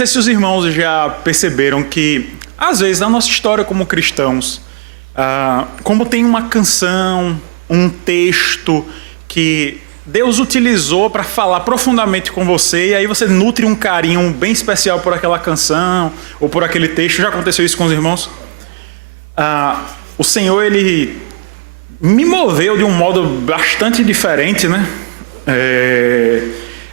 sei se os irmãos já perceberam que, às vezes, na nossa história como cristãos, como tem uma canção, um texto que Deus utilizou para falar profundamente com você, e aí você nutre um carinho bem especial por aquela canção ou por aquele texto. Já aconteceu isso com os irmãos? O Senhor, Ele me moveu de um modo bastante diferente, né?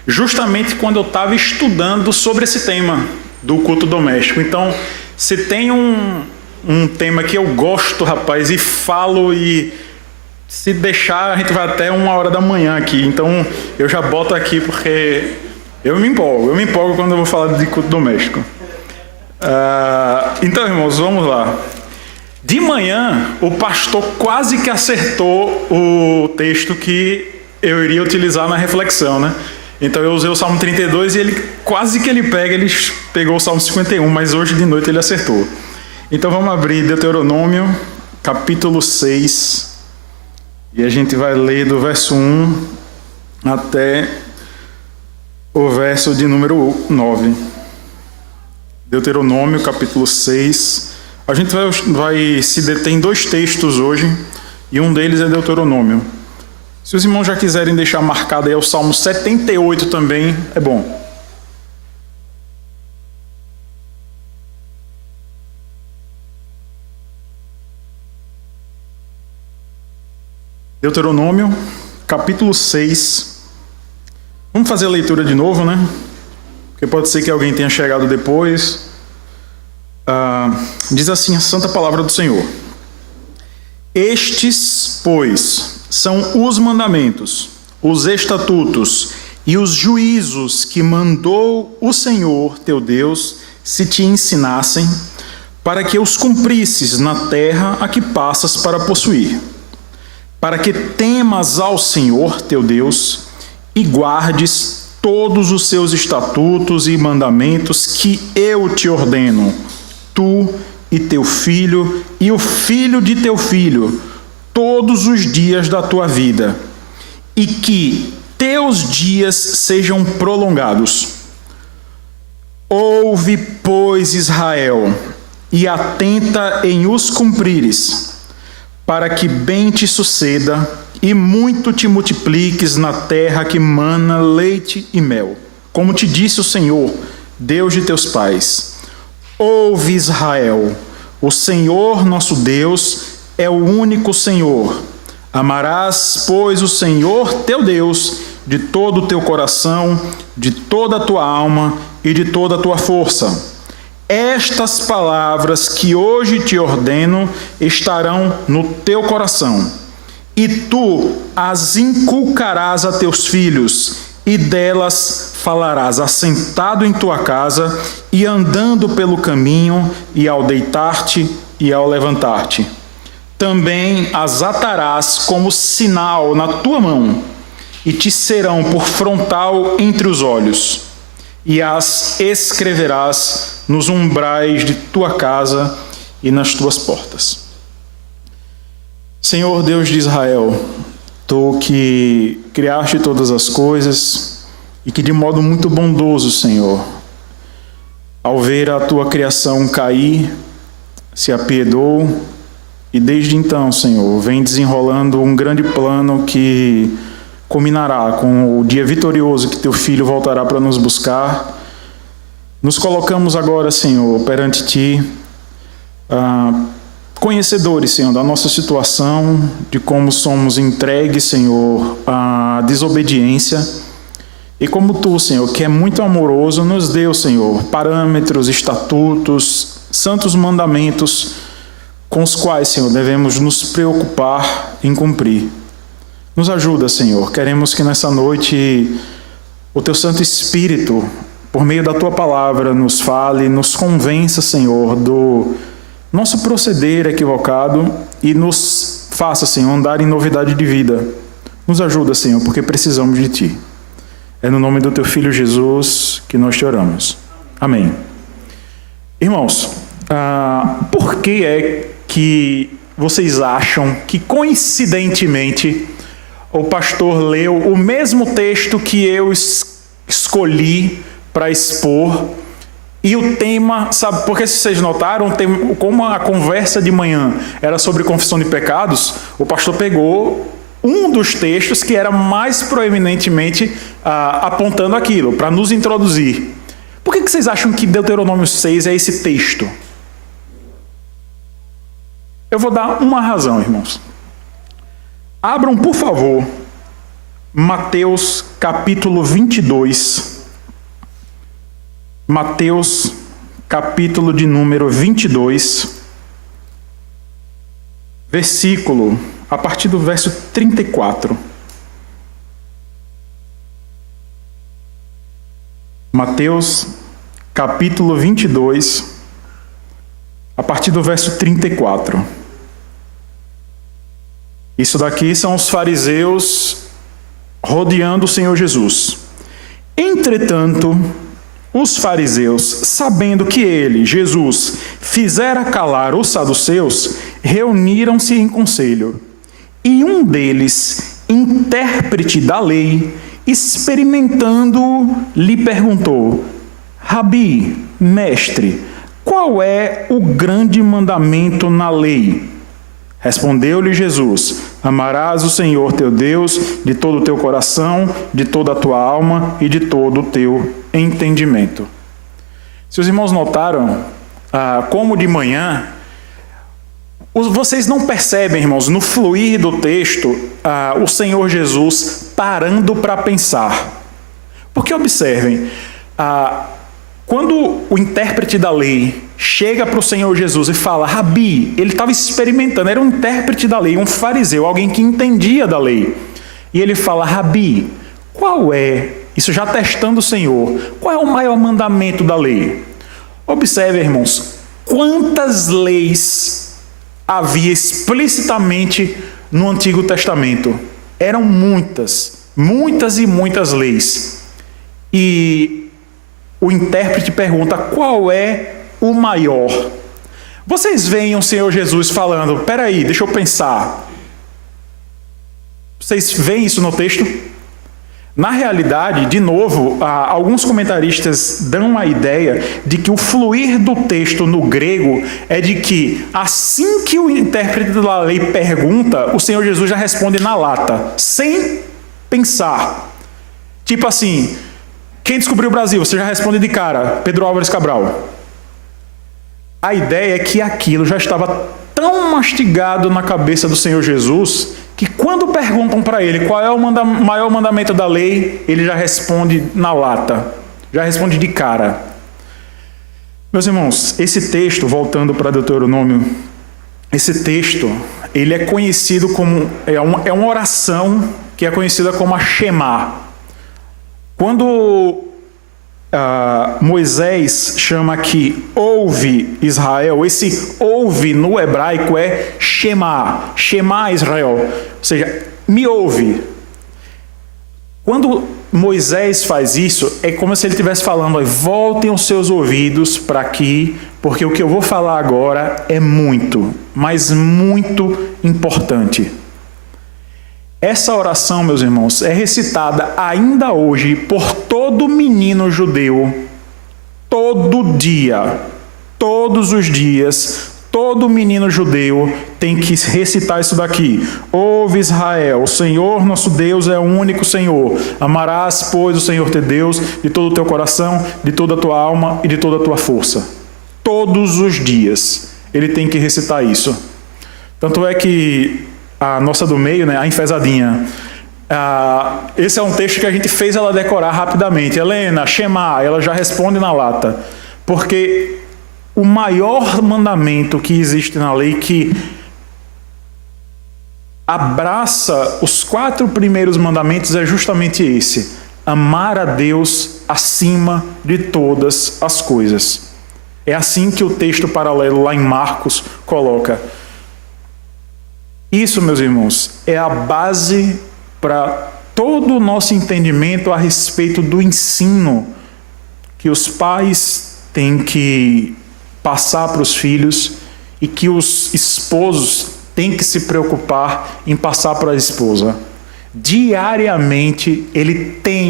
Justamente quando eu estava estudando sobre esse tema do culto doméstico. Então, se tem um tema que eu gosto, rapaz, e falo, e se deixar, a gente vai até 1h da manhã aqui. Então, eu já boto aqui porque eu me empolgo quando eu vou falar de culto doméstico. Então, irmãos, vamos lá. De manhã, o pastor quase que acertou o texto que eu iria utilizar na reflexão, né? Então eu usei o Salmo 32 e ele pegou o Salmo 51, mas hoje de noite ele acertou. Então vamos abrir Deuteronômio, capítulo 6, e a gente vai ler do verso 1 até o verso de número 9. Deuteronômio, capítulo 6. A gente vai se deter em 2 textos hoje, e um deles é Deuteronômio. Se os irmãos já quiserem deixar marcado aí o Salmo 78 também, é bom. Deuteronômio, capítulo 6. Vamos fazer a leitura de novo, né? Porque pode ser que alguém tenha chegado depois. Diz assim a santa palavra do Senhor. Estes, pois, são os mandamentos, os estatutos e os juízos que mandou o Senhor teu Deus se te ensinassem, para que os cumprisses na terra a que passas para possuir, para que temas ao Senhor teu Deus e guardes todos os seus estatutos e mandamentos que eu te ordeno, tu e teu filho e o filho de teu filho, todos os dias da tua vida, e que teus dias sejam prolongados. Ouve, pois, Israel, e atenta em os cumprires, para que bem te suceda e muito te multipliques na terra que mana leite e mel, como te disse o Senhor, Deus de teus pais. Ouve, Israel, o Senhor nosso Deus é o único Senhor. Amarás, pois, o Senhor teu Deus de todo o teu coração, de toda a tua alma e de toda a tua força. Estas palavras que hoje te ordeno estarão no teu coração, e tu as inculcarás a teus filhos, e delas falarás assentado em tua casa e andando pelo caminho, e ao deitar-te e ao levantar-te. Também as atarás como sinal na tua mão, e te serão por frontal entre os olhos, e as escreverás nos umbrais de tua casa e nas tuas portas. Senhor Deus de Israel, tu que criaste todas as coisas e que de modo muito bondoso, Senhor, ao ver a tua criação cair, se apiedou. E desde então, Senhor, vem desenrolando um grande plano que culminará com o dia vitorioso que teu Filho voltará para nos buscar. Nos colocamos agora, Senhor, perante Ti, conhecedores, Senhor, da nossa situação, de como somos entregues, Senhor, à desobediência. E como Tu, Senhor, que é muito amoroso, nos deu, Senhor, parâmetros, estatutos, santos mandamentos, com os quais, Senhor, devemos nos preocupar em cumprir. Nos ajuda, Senhor. Queremos que nessa noite o Teu Santo Espírito, por meio da Tua palavra, nos fale, nos convença, Senhor, do nosso proceder equivocado e nos faça, Senhor, andar em novidade de vida. Nos ajuda, Senhor, porque precisamos de Ti. É no nome do Teu Filho Jesus que nós te oramos. Amém. Irmãos, por que é que vocês acham que, coincidentemente, o pastor leu o mesmo texto que eu escolhi para expor E o tema, sabe, porque se vocês notaram, como a conversa de manhã era sobre confissão de pecados, o pastor pegou um dos textos que era mais proeminentemente apontando aquilo, para nos introduzir. Por que vocês acham que Deuteronômio 6 é esse texto? Eu vou dar uma razão, irmãos. Abram, por favor, Mateus capítulo 22. Mateus, capítulo de número 22, versículo, a partir do verso 34. Mateus, capítulo 22, a partir do verso 34. Isso daqui são os fariseus rodeando o Senhor Jesus. Entretanto, os fariseus, sabendo que ele, Jesus, fizera calar os saduceus, reuniram-se em conselho. E um deles, intérprete da lei, experimentando, lhe perguntou: Rabi, mestre, qual é o grande mandamento na lei? Respondeu-lhe Jesus: amarás o Senhor teu Deus de todo o teu coração, de toda a tua alma e de todo o teu entendimento. Se os irmãos notaram, como de manhã, vocês não percebem, irmãos, no fluir do texto, o Senhor Jesus parando para pensar. Porque observem, quando o intérprete da lei chega para o Senhor Jesus e fala, Rabi, ele estava experimentando, era um intérprete da lei, um fariseu, alguém que entendia da lei. E ele fala, Rabi, qual é, isso já testando o Senhor, qual é o maior mandamento da lei? Observe, irmãos, quantas leis havia explicitamente no Antigo Testamento. Eram muitas, muitas e muitas leis. E o intérprete pergunta, qual é o maior? Vocês veem o Senhor Jesus falando, peraí, deixa eu pensar. Vocês veem isso no texto? Na realidade, de novo, alguns comentaristas dão a ideia de que o fluir do texto no grego é de que, assim que o intérprete da lei pergunta, o Senhor Jesus já responde na lata, sem pensar. Tipo assim, quem descobriu o Brasil? Você já responde de cara, Pedro Álvares Cabral. A ideia é que aquilo já estava tão mastigado na cabeça do Senhor Jesus, que quando perguntam para ele qual é o maior mandamento da lei, ele já responde na lata, já responde de cara. Meus irmãos, esse texto, voltando para Deuteronômio, esse texto, ele é conhecido como, é uma oração que é conhecida como a Shema. Quando Moisés chama aqui, ouve Israel, esse ouve no hebraico é Shema, Shema Israel, ou seja, me ouve. Quando Moisés faz isso, é como se ele estivesse falando, voltem os seus ouvidos para aqui, porque o que eu vou falar agora é muito, mas muito importante. Essa oração, meus irmãos, é recitada ainda hoje por todo menino judeu, todo dia, todos os dias, todo menino judeu tem que recitar isso daqui. Ouve Israel, o Senhor nosso Deus é o único Senhor. Amarás, pois, o Senhor teu Deus de todo o teu coração, de toda a tua alma e de toda a tua força. Todos os dias ele tem que recitar isso. Tanto é que a nossa do meio, né, a enfesadinha, esse é um texto que a gente fez ela decorar rapidamente. Helena, Shema, ela já responde na lata. Porque o maior mandamento que existe na lei, que abraça os 4 primeiros mandamentos, é justamente esse: amar a Deus acima de todas as coisas. É assim que o texto paralelo lá em Marcos coloca. Isso, meus irmãos, é a base para todo o nosso entendimento a respeito do ensino que os pais têm que passar para os filhos e que os esposos têm que se preocupar em passar para a esposa. Diariamente,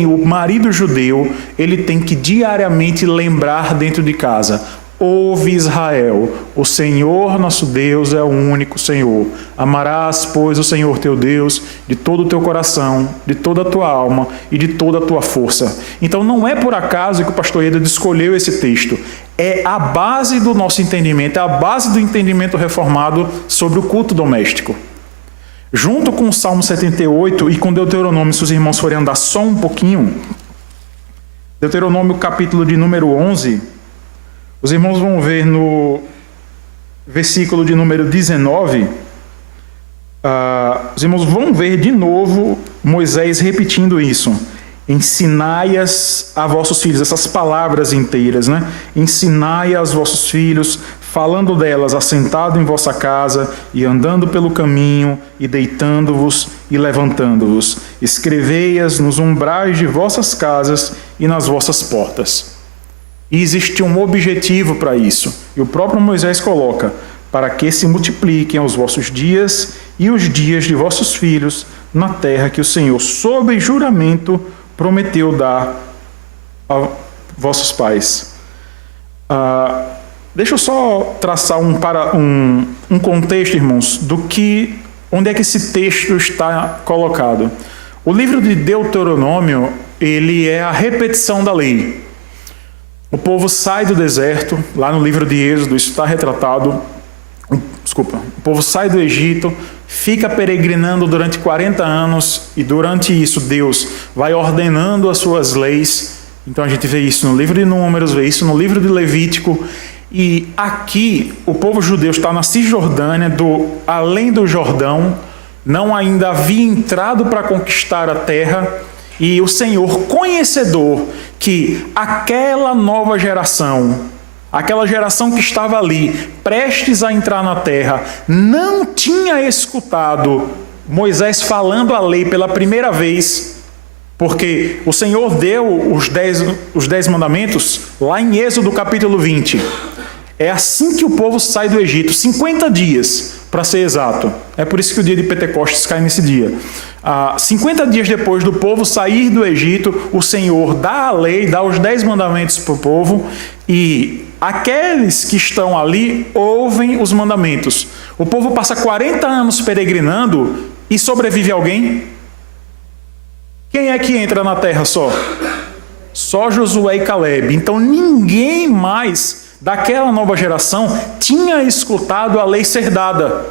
o marido judeu, ele tem que diariamente lembrar dentro de casa: ouve Israel, o Senhor nosso Deus é o único Senhor. Amarás, pois, o Senhor teu Deus de todo o teu coração, de toda a tua alma e de toda a tua força. Então não é por acaso que o pastor Eder escolheu esse texto. É a base do nosso entendimento, é a base do entendimento reformado sobre o culto doméstico. Junto com o Salmo 78 e com Deuteronômio, se os irmãos forem andar só um pouquinho, Deuteronômio capítulo de número 11, os irmãos vão ver no versículo de número 19, os irmãos vão ver de novo Moisés repetindo isso. Ensinai-as a vossos filhos, essas palavras inteiras, né? Ensinai aos vossos filhos, falando delas, assentado em vossa casa e andando pelo caminho, e deitando-vos e levantando-vos. Escrevei-as nos umbrais de vossas casas e nas vossas portas. E existe um objetivo para isso, e o próprio Moisés coloca: para que se multipliquem os vossos dias e os dias de vossos filhos na terra que o Senhor, sob juramento, prometeu dar a vossos pais. Deixa eu só traçar um contexto, irmãos, onde é que esse texto está colocado. O livro de Deuteronômio, ele é a repetição da lei. O povo sai do deserto, lá no livro de Êxodo, isso está retratado. O povo sai do Egito, fica peregrinando durante 40 anos, e durante isso Deus vai ordenando as suas leis. Então a gente vê isso no livro de Números, vê isso no livro de Levítico, e aqui o povo judeu está na Cisjordânia, além do Jordão, não ainda havia entrado para conquistar a terra, e o Senhor, conhecedor que aquela nova geração, aquela geração que estava ali, prestes a entrar na terra, não tinha escutado Moisés falando a lei pela primeira vez, porque o Senhor deu os 10 mandamentos lá em Êxodo capítulo 20. É assim que o povo sai do Egito, 50 dias, para ser exato. É por isso que o dia de Pentecostes cai nesse dia. 50 dias depois do povo sair do Egito, o Senhor dá a lei, dá os 10 mandamentos para o povo, e aqueles que estão ali ouvem os mandamentos. O povo passa 40 anos peregrinando e sobrevive alguém? Quem é que entra na terra só? Só Josué e Caleb. Então ninguém mais daquela nova geração tinha escutado a lei ser dada.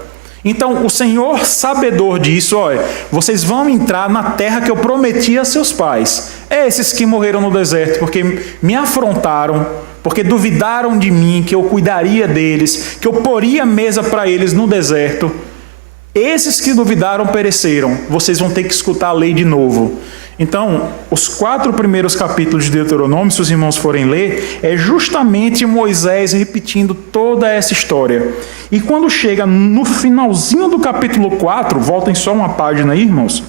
Então o Senhor, sabedor disso, olha, vocês vão entrar na terra que eu prometi a seus pais. Esses que morreram no deserto porque me afrontaram, porque duvidaram de mim, que eu cuidaria deles, que eu poria mesa para eles no deserto. Esses que duvidaram pereceram. Vocês vão ter que escutar a lei de novo. Então, os 4 primeiros capítulos de Deuteronômio, se os irmãos forem ler, é justamente Moisés repetindo toda essa história. E quando chega no finalzinho do capítulo 4, voltem só uma página aí, irmãos.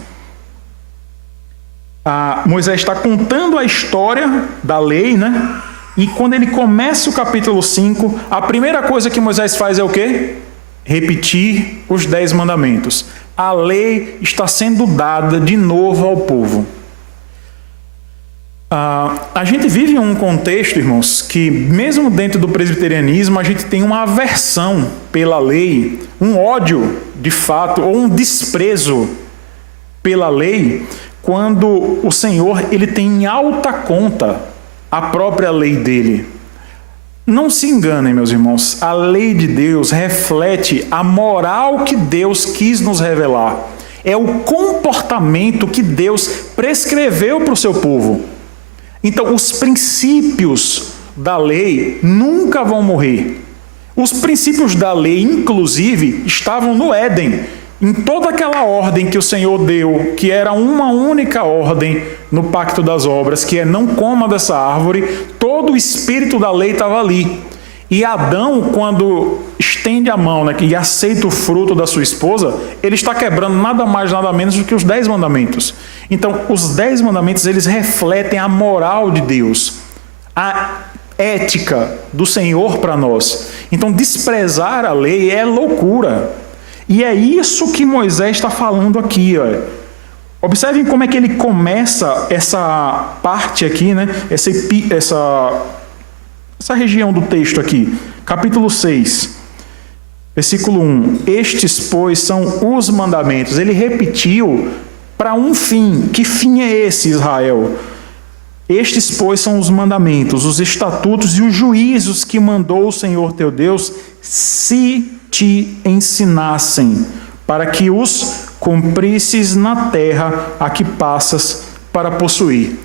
Moisés está contando a história da lei, né? E quando ele começa o capítulo 5, a primeira coisa que Moisés faz é o quê? Repetir os 10 mandamentos. A lei está sendo dada de novo ao povo. A gente vive um contexto, irmãos, que mesmo dentro do presbiterianismo a gente tem uma aversão pela lei, um ódio de fato, ou um desprezo pela lei, quando o Senhor ele tem em alta conta a própria lei dele. Não se enganem, meus irmãos, a lei de Deus reflete a moral que Deus quis nos revelar. É o comportamento que Deus prescreveu para o seu povo. Então, os princípios da lei nunca vão morrer. Os princípios da lei, inclusive, estavam no Éden, em toda aquela ordem que o Senhor deu, que era uma única ordem no Pacto das Obras, que é não coma dessa árvore, todo o espírito da lei estava ali. E Adão, quando estende a mão, e aceita o fruto da sua esposa, ele está quebrando nada mais, nada menos do que os 10 mandamentos. Então, os 10 mandamentos, eles refletem a moral de Deus, a ética do Senhor para nós. Então, desprezar a lei é loucura. E é isso que Moisés está falando aqui. Observem como é que ele começa essa parte aqui, né? Essa região do texto aqui. Capítulo 6, versículo 1. Estes, pois, são os mandamentos. Ele repetiu para um fim. Que fim é esse, Israel? Estes, pois, são os mandamentos, os estatutos e os juízos que mandou o Senhor teu Deus, se te ensinassem, para que os cumprisses na terra a que passas para possuir.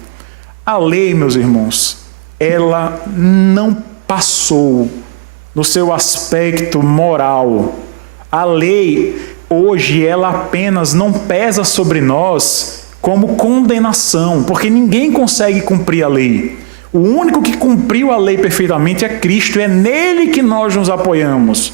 A lei, meus irmãos, ela não passou no seu aspecto moral. A lei, hoje, ela apenas não pesa sobre nós como condenação, porque ninguém consegue cumprir a lei. O único que cumpriu a lei perfeitamente é Cristo, é nele que nós nos apoiamos.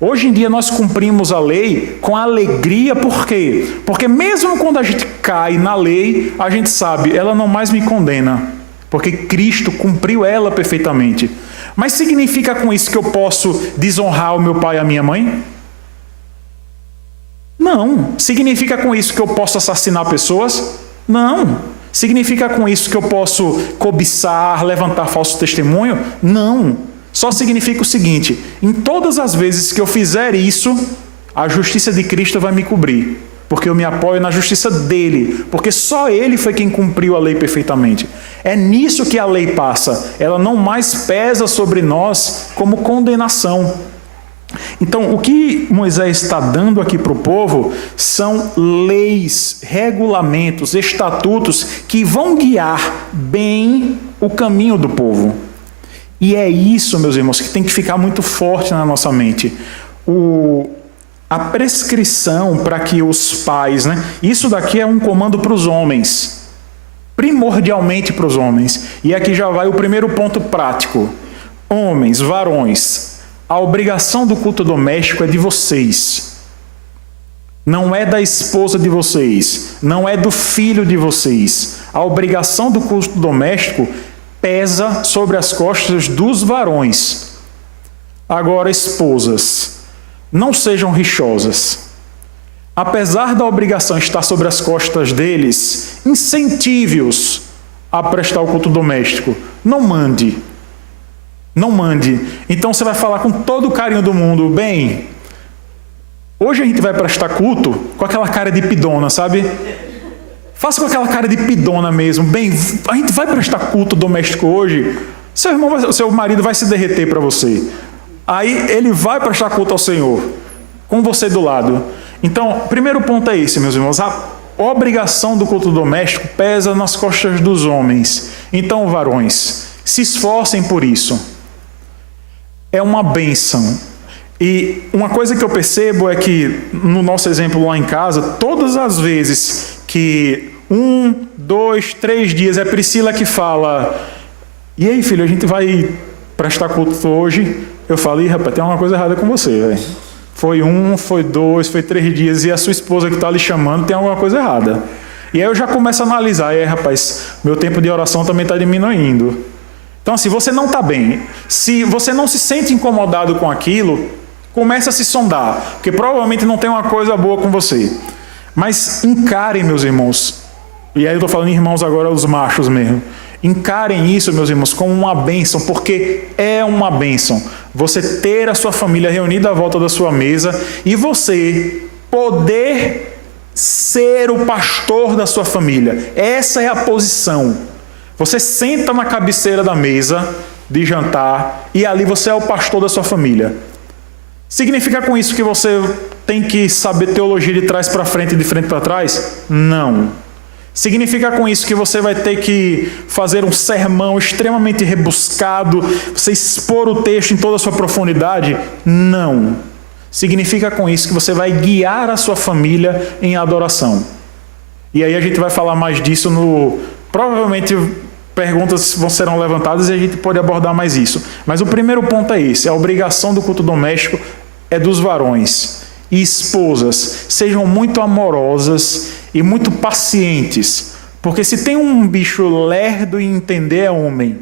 Hoje em dia nós cumprimos a lei com alegria, por quê? Porque mesmo quando a gente cai na lei, a gente sabe, ela não mais me condena, porque Cristo cumpriu ela perfeitamente. Mas significa com isso que eu posso desonrar o meu pai e a minha mãe? Não. Significa com isso que eu posso assassinar pessoas? Não. Significa com isso que eu posso cobiçar, levantar falso testemunho? Não. Só significa o seguinte: em todas as vezes que eu fizer isso, a justiça de Cristo vai me cobrir, porque eu me apoio na justiça dele, porque só ele foi quem cumpriu a lei perfeitamente. É nisso que a lei passa. Ela não mais pesa sobre nós como condenação. Então, o que Moisés está dando aqui para o povo são leis, regulamentos, estatutos que vão guiar bem o caminho do povo. E é isso, meus irmãos, que tem que ficar muito forte na nossa mente. A prescrição para que os pais, né? Isso daqui é um comando para os homens, primordialmente para os homens. E aqui já vai o primeiro ponto prático. Homens, varões, a obrigação do culto doméstico é de vocês. Não é da esposa de vocês, não é do filho de vocês. A obrigação do culto doméstico pesa sobre as costas dos varões. Agora, esposas, não sejam rixosas. Apesar da obrigação estar sobre as costas deles, incentive-os a prestar o culto doméstico. Não mande. Não mande. Então você vai falar com todo o carinho do mundo: bem, hoje a gente vai prestar culto com aquela cara de pidona, sabe? Faça com aquela cara de pidona mesmo. Bem, a gente vai prestar culto doméstico hoje. Seu marido vai se derreter para você. Aí ele vai prestar culto ao Senhor, com você do lado. Então, primeiro ponto é esse, meus irmãos. A obrigação do culto doméstico pesa nas costas dos homens. Então, varões, se esforcem por isso. É uma bênção. E uma coisa que eu percebo é que, no nosso exemplo lá em casa, todas as vezes que 1, 2, 3 dias é Priscila que fala: e aí, filho, a gente vai prestar culto hoje? Eu falo: ih, rapaz, tem uma coisa errada com você, velho. Foi 1, foi 2, foi 3 dias e a sua esposa que está lhe chamando tem alguma coisa errada. E aí eu já começo a analisar: e aí, rapaz, meu tempo de oração também está diminuindo. Então, assim, você não está bem. Se você não se sente incomodado com aquilo, comece a se sondar, porque provavelmente não tem uma coisa boa com você. Mas encarem, meus irmãos, e aí eu estou falando irmãos agora, os machos mesmo, encarem isso, meus irmãos, como uma bênção, porque é uma bênção você ter a sua família reunida à volta da sua mesa e você poder ser o pastor da sua família. Essa é a posição. Você senta na cabeceira da mesa de jantar e ali você é o pastor da sua família. Significa com isso que você tem que saber teologia de trás para frente e de frente para trás? Não. Significa com isso que você vai ter que fazer um sermão extremamente rebuscado, você expor o texto em toda a sua profundidade? Não. Significa com isso que você vai guiar a sua família em adoração. E aí a gente vai falar mais disso provavelmente perguntas serão levantadas e a gente pode abordar mais isso. Mas o primeiro ponto é esse: a obrigação do culto doméstico é dos varões. E esposas, sejam muito amorosas e muito pacientes, porque se tem um bicho lerdo em entender é homem.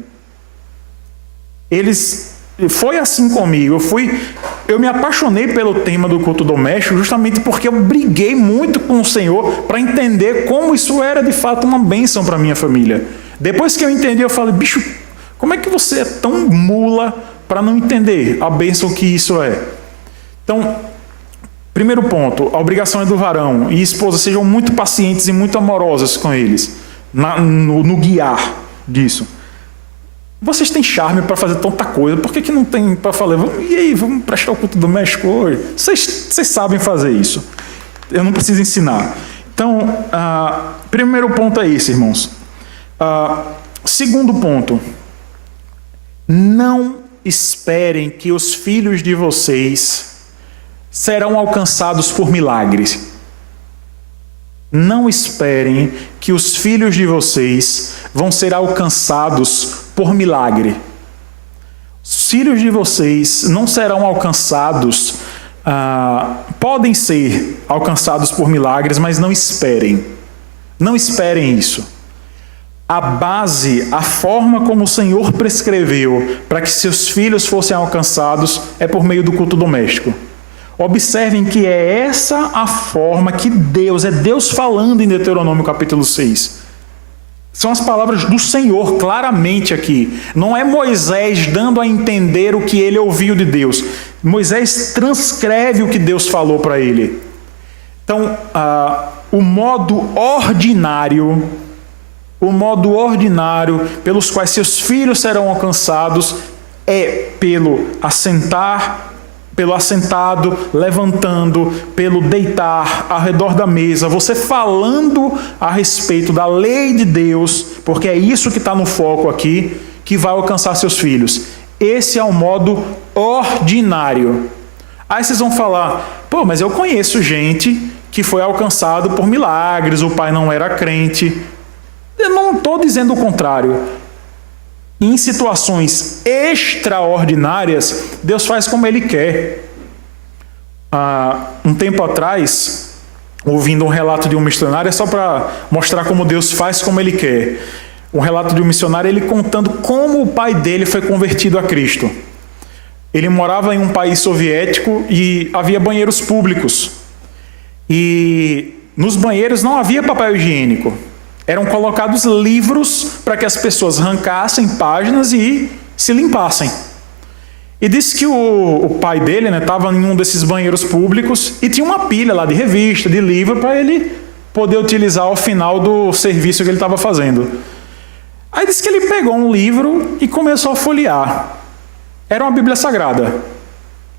Foi assim comigo, eu me apaixonei pelo tema do culto doméstico justamente porque eu briguei muito com o Senhor para entender como isso era de fato uma bênção para a minha família. Depois que eu entendi, eu falei, bicho, como é que você é tão mula para não entender a bênção que isso é? Então, primeiro ponto, a obrigação é do varão e esposa, sejam muito pacientes e muito amorosas com eles, no guiar disso. Vocês têm charme para fazer tanta coisa, por que não tem para falar, e aí, vamos prestar o culto doméstico hoje? Vocês sabem fazer isso. Eu não preciso ensinar. Então, primeiro ponto é esse, irmãos. Segundo ponto, não esperem que os filhos de vocês serão alcançados por milagres. Não esperem que os filhos de vocês vão ser alcançados por milagre. Os filhos de vocês não serão alcançados, podem ser alcançados por milagres, mas não esperem. Não esperem isso. A base, a forma como o Senhor prescreveu para que seus filhos fossem alcançados é por meio do culto doméstico. Observem que é essa a forma que é Deus falando em Deuteronômio capítulo 6. São as palavras do Senhor claramente aqui. Não é Moisés dando a entender o que ele ouviu de Deus. Moisés transcreve o que Deus falou para ele. Então, o modo ordinário pelos quais seus filhos serão alcançados é pelo assentado, levantando, pelo deitar ao redor da mesa, você falando a respeito da lei de Deus, porque é isso que está no foco aqui, que vai alcançar seus filhos. Esse é o modo ordinário. Aí vocês vão falar, mas eu conheço gente que foi alcançado por milagres, o pai não era crente. Eu não estou dizendo o contrário. Em situações extraordinárias, Deus faz como Ele quer. Um tempo atrás, ouvindo um relato de um missionário, é só para mostrar como Deus faz como Ele quer. Um relato de um missionário, ele contando como o pai dele foi convertido a Cristo. Ele morava em um país soviético e havia banheiros públicos. E nos banheiros não havia papel higiênico. Eram colocados livros para que as pessoas arrancassem páginas e se limpassem. E disse que o pai dele estava em um desses banheiros públicos e tinha uma pilha lá de revista, de livro, para ele poder utilizar ao final do serviço que ele estava fazendo. Aí disse que ele pegou um livro e começou a folhear. Era uma Bíblia Sagrada.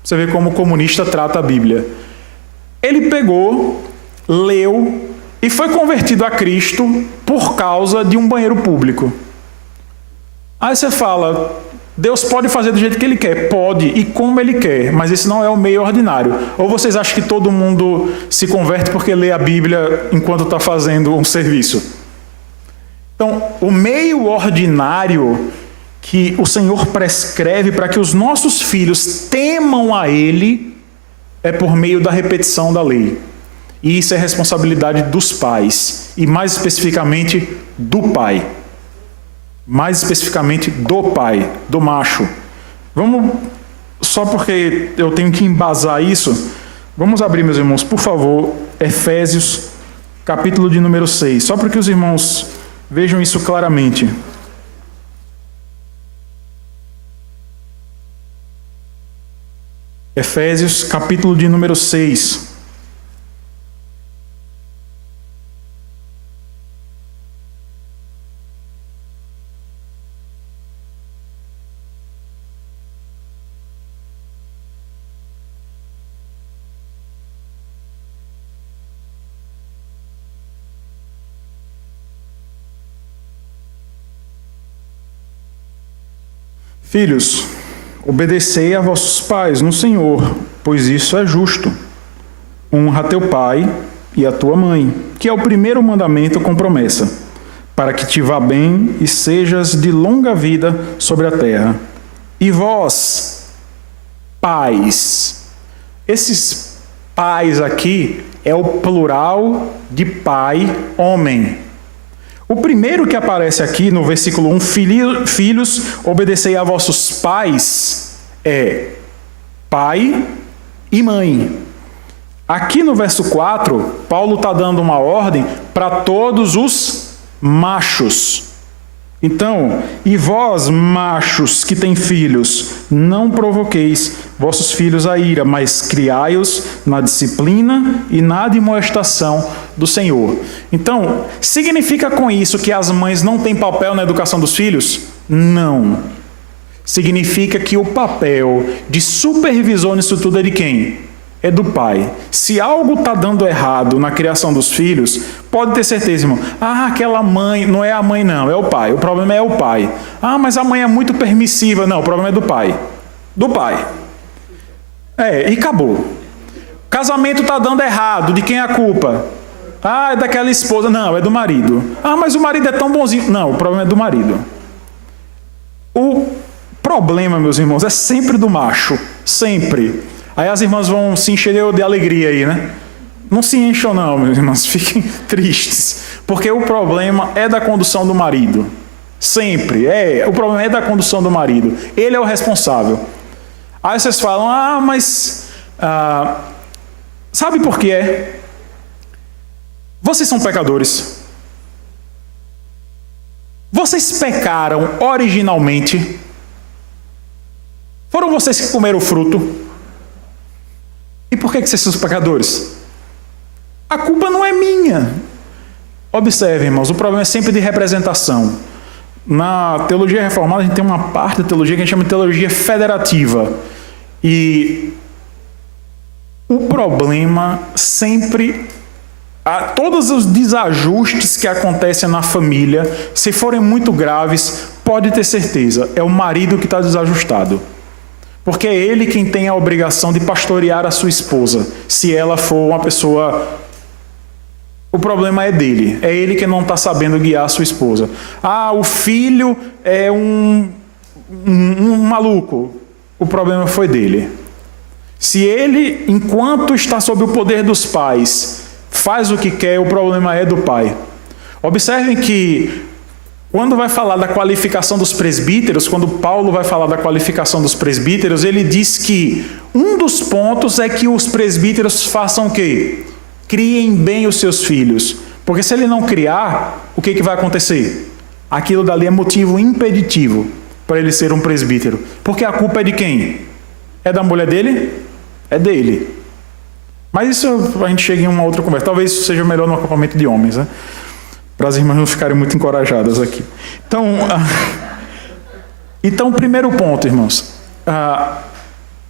Você vê como o comunista trata a Bíblia. Ele pegou, leu e foi convertido a Cristo por causa de um banheiro público. Aí você fala, Deus pode fazer do jeito que Ele quer? Pode, e como Ele quer, mas esse não é o meio ordinário. Ou vocês acham que todo mundo se converte porque lê a Bíblia enquanto está fazendo um serviço? Então, o meio ordinário que o Senhor prescreve para que os nossos filhos temam a Ele é por meio da repetição da lei. E isso é responsabilidade dos pais, e mais especificamente do pai. Mais especificamente do pai, do macho. Vamos, só porque eu tenho que embasar isso, vamos abrir, meus irmãos, por favor, Efésios, capítulo de número 6, só para que os irmãos vejam isso claramente. Efésios, capítulo de número 6. Filhos, obedecei a vossos pais no Senhor, pois isso é justo. Honra teu pai e a tua mãe, que é o primeiro mandamento com promessa, para que te vá bem e sejas de longa vida sobre a terra. E vós, pais, esses pais aqui é o plural de pai, homem. O primeiro que aparece aqui no versículo 1, filhos, obedecei a vossos pais, pai e mãe. Aqui no verso 4, Paulo está dando uma ordem para todos os machos. Então, e vós, machos que têm filhos, não provoqueis vossos filhos a ira, mas criai-os na disciplina e na admoestação do Senhor. Então, significa com isso que as mães não têm papel na educação dos filhos? Não. Significa que o papel de supervisor nisso tudo é de quem? É do pai. Se algo está dando errado na criação dos filhos, pode ter certeza, irmão. Aquela mãe, não é a mãe não, é o pai. O problema é o pai. Mas a mãe é muito permissiva. Não, o problema é do pai. Do pai. E acabou. Casamento está dando errado, de quem é a culpa? É daquela esposa. Não, é do marido. Mas o marido é tão bonzinho. Não, o problema é do marido. O problema, meus irmãos, é sempre do macho. Sempre. Aí as irmãs vão se encher de alegria aí, né? Não se encham não, meus irmãos, fiquem tristes. Porque o problema é da condução do marido. Sempre. O problema é da condução do marido. Ele é o responsável. Aí vocês falam, mas... sabe por que é? Vocês são pecadores. Vocês pecaram originalmente. Foram vocês que comeram o fruto. E por que vocês são pecadores? A culpa não é minha. Observe, irmãos, o problema é sempre de representação. Na teologia reformada, a gente tem uma parte da teologia que a gente chama de teologia federativa. E o problema sempre... todos os desajustes que acontecem na família, se forem muito graves, pode ter certeza, é o marido que está desajustado. Porque é ele quem tem a obrigação de pastorear a sua esposa, se ela for uma pessoa... O problema é dele, é ele que não está sabendo guiar a sua esposa. O filho é um maluco, o problema foi dele. Se ele, enquanto está sob o poder dos pais, faz o que quer, o problema é do pai. Observem que quando vai falar da qualificação dos presbíteros, quando Paulo vai falar da qualificação dos presbíteros, ele diz que um dos pontos é que os presbíteros façam o quê? Criem bem os seus filhos. Porque se ele não criar, o que vai acontecer? Aquilo dali é motivo impeditivo para ele ser um presbítero. Porque a culpa é de quem? É da mulher dele? É dele. Mas isso a gente chega em uma outra conversa. Talvez isso seja melhor no acampamento de homens, né? Para as irmãs não ficarem muito encorajadas aqui. Então, primeiro ponto, irmãos.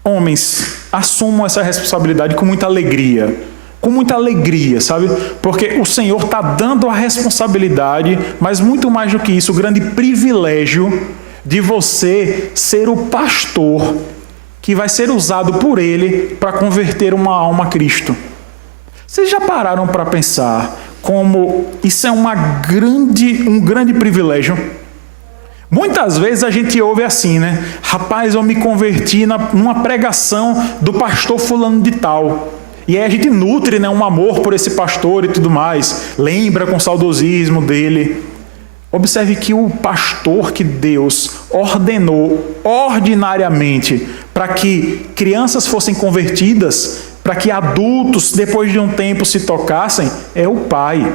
Homens, assumam essa responsabilidade com muita alegria. Com muita alegria, sabe? Porque o Senhor está dando a responsabilidade, mas muito mais do que isso, o grande privilégio de você ser o pastor que vai ser usado por Ele para converter uma alma a Cristo. Vocês já pararam para pensar como isso é um grande privilégio? Muitas vezes a gente ouve assim, né? Rapaz, eu me converti numa pregação do pastor fulano de tal. E aí a gente nutre, né, um amor por esse pastor e tudo mais. Lembra com saudosismo dele. Observe que o pastor que Deus ordenou ordinariamente para que crianças fossem convertidas, para que adultos, depois de um tempo, se tocassem, é o pai.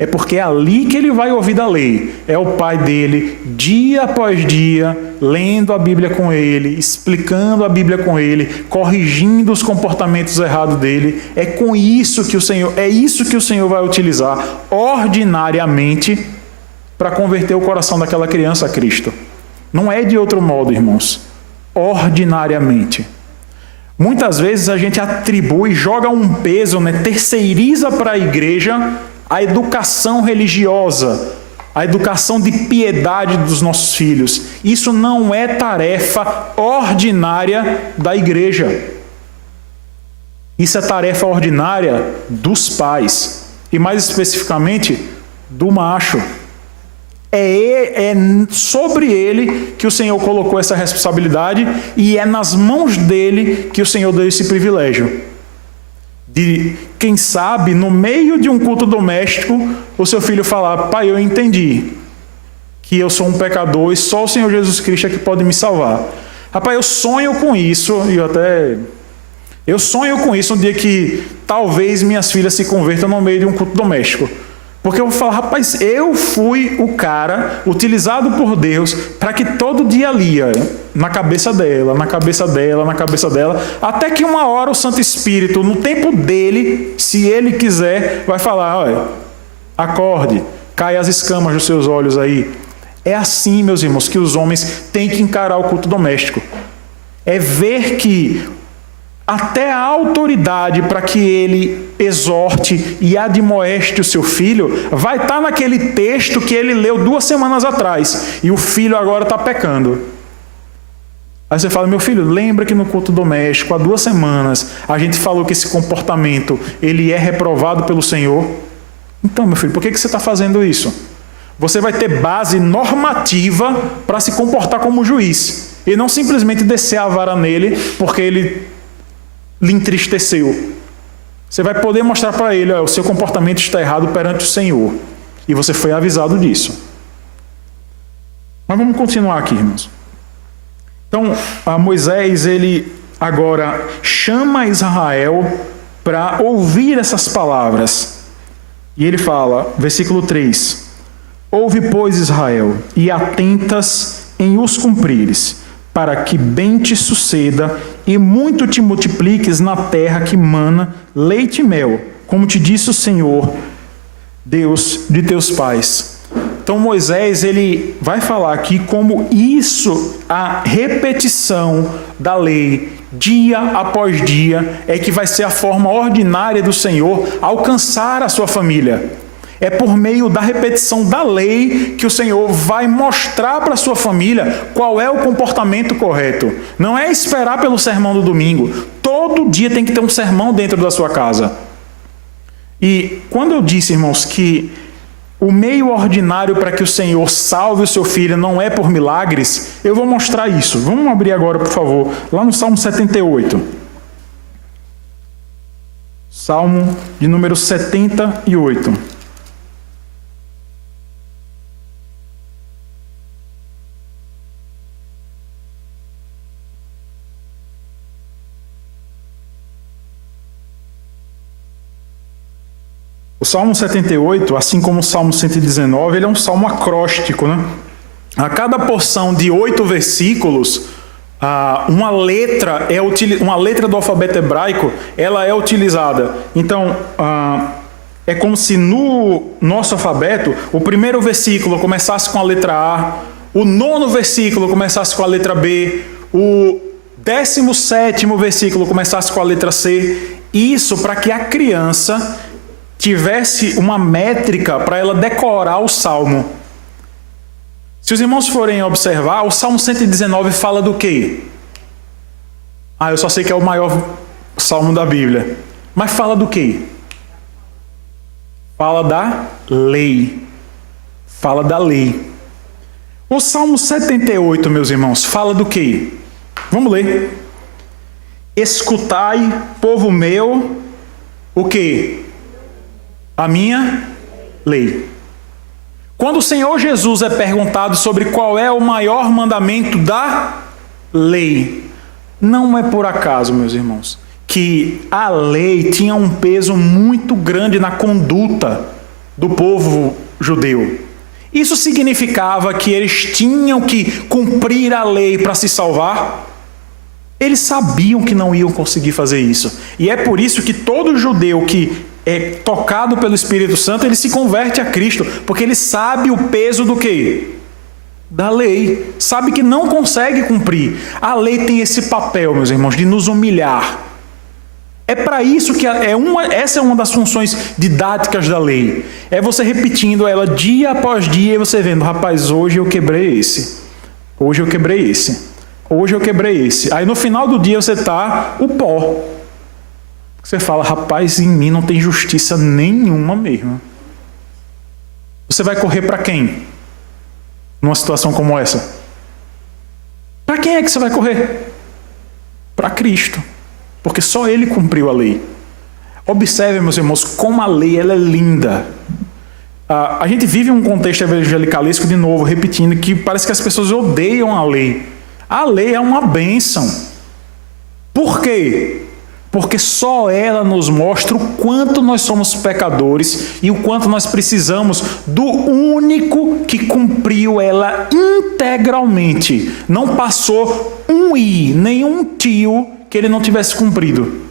É porque é ali que ele vai ouvir da lei. É o pai dele, dia após dia, lendo a Bíblia com ele, explicando a Bíblia com ele, corrigindo os comportamentos errados dele. É com isso que o Senhor vai utilizar ordinariamente para converter o coração daquela criança a Cristo. Não é de outro modo, irmãos. Ordinariamente. Muitas vezes a gente atribui, joga um peso, né, terceiriza para a igreja a educação religiosa, a educação de piedade dos nossos filhos. Isso não é tarefa ordinária da igreja. Isso é tarefa ordinária dos pais, e mais especificamente do macho. É sobre ele que o Senhor colocou essa responsabilidade e é nas mãos dele que o Senhor deu esse privilégio. De, quem sabe, no meio de um culto doméstico, o seu filho falar: pai, eu entendi que eu sou um pecador e só o Senhor Jesus Cristo é que pode me salvar. Rapaz, eu sonho com isso, eu sonho com isso um dia que talvez minhas filhas se convertam no meio de um culto doméstico. Porque eu vou falar, rapaz, eu fui o cara utilizado por Deus para que todo dia lia na cabeça dela, até que uma hora o Santo Espírito, no tempo dele, se ele quiser, vai falar, olha, acorde, cai as escamas dos seus olhos aí. É assim, meus irmãos, que os homens têm que encarar o culto doméstico. É ver que até a autoridade para que ele exorte e admoeste o seu filho vai estar naquele texto que ele leu 2 semanas atrás, e o filho agora está pecando. Aí você fala, meu filho, lembra que no culto doméstico, há 2 semanas, a gente falou que esse comportamento ele é reprovado pelo Senhor? Então, meu filho, por que você está fazendo isso? Você vai ter base normativa para se comportar como juiz, e não simplesmente descer a vara nele porque ele lhe entristeceu. Você vai poder mostrar para ele, o seu comportamento está errado perante o Senhor. E você foi avisado disso. Mas vamos continuar aqui, irmãos. Então, Moisés, ele agora chama Israel para ouvir essas palavras. E ele fala, versículo 3, ouve, pois, Israel, e atentas em os cumprires, para que bem te suceda e muito te multipliques na terra que mana leite e mel, como te disse o Senhor, Deus de teus pais. Então Moisés, ele vai falar aqui como isso, a repetição da lei, dia após dia, é que vai ser a forma ordinária do Senhor alcançar a sua família. É por meio da repetição da lei que o Senhor vai mostrar para a sua família qual é o comportamento correto. Não é esperar pelo sermão do domingo. Todo dia tem que ter um sermão dentro da sua casa. E quando eu disse, irmãos, que o meio ordinário para que o Senhor salve o seu filho não é por milagres, eu vou mostrar isso. Vamos abrir agora, por favor, lá no Salmo 78. Salmo de número 78. O Salmo 78, assim como o Salmo 119, ele é um salmo acróstico, né? A cada porção de 8 versículos, uma letra do alfabeto hebraico, ela é utilizada. Então, é como se no nosso alfabeto, o primeiro versículo começasse com a letra A, o 9º versículo começasse com a letra B, o 17º versículo começasse com a letra C. Isso para que a criança tivesse uma métrica para ela decorar o Salmo. Se os irmãos forem observar, o Salmo 119 fala do quê? Eu só sei que é o maior salmo da Bíblia. Mas fala do quê? Fala da lei. Fala da lei. O Salmo 78, meus irmãos, fala do quê? Vamos ler. Escutai, povo meu, o quê? A minha lei. Quando o Senhor Jesus é perguntado sobre qual é o maior mandamento da lei, não é por acaso, meus irmãos, que a lei tinha um peso muito grande na conduta do povo judeu. Isso significava que eles tinham que cumprir a lei para se salvar? Eles sabiam que não iam conseguir fazer isso. E é por isso que todo judeu que é tocado pelo Espírito Santo, ele se converte a Cristo, porque ele sabe o peso do quê? Da lei. Sabe que não consegue cumprir. A lei tem esse papel, meus irmãos, de nos humilhar. É para isso que essa é uma das funções didáticas da lei. É você repetindo ela dia após dia e você vendo, rapaz, hoje eu quebrei esse. Hoje eu quebrei esse. Hoje eu quebrei esse. Aí no final do dia você está o pó. Você fala, rapaz, em mim não tem justiça nenhuma mesmo. Você vai correr para quem? Numa situação como essa? Para quem é que você vai correr? Para Cristo. Porque só Ele cumpriu a lei. Observe, meus irmãos, como a lei ela é linda. A gente vive um contexto evangelicalesco, de novo, repetindo, que parece que as pessoas odeiam a lei. A lei é uma bênção. Por quê? Porque só ela nos mostra o quanto nós somos pecadores e o quanto nós precisamos do único que cumpriu ela integralmente. Não passou um i, nenhum tio que ele não tivesse cumprido.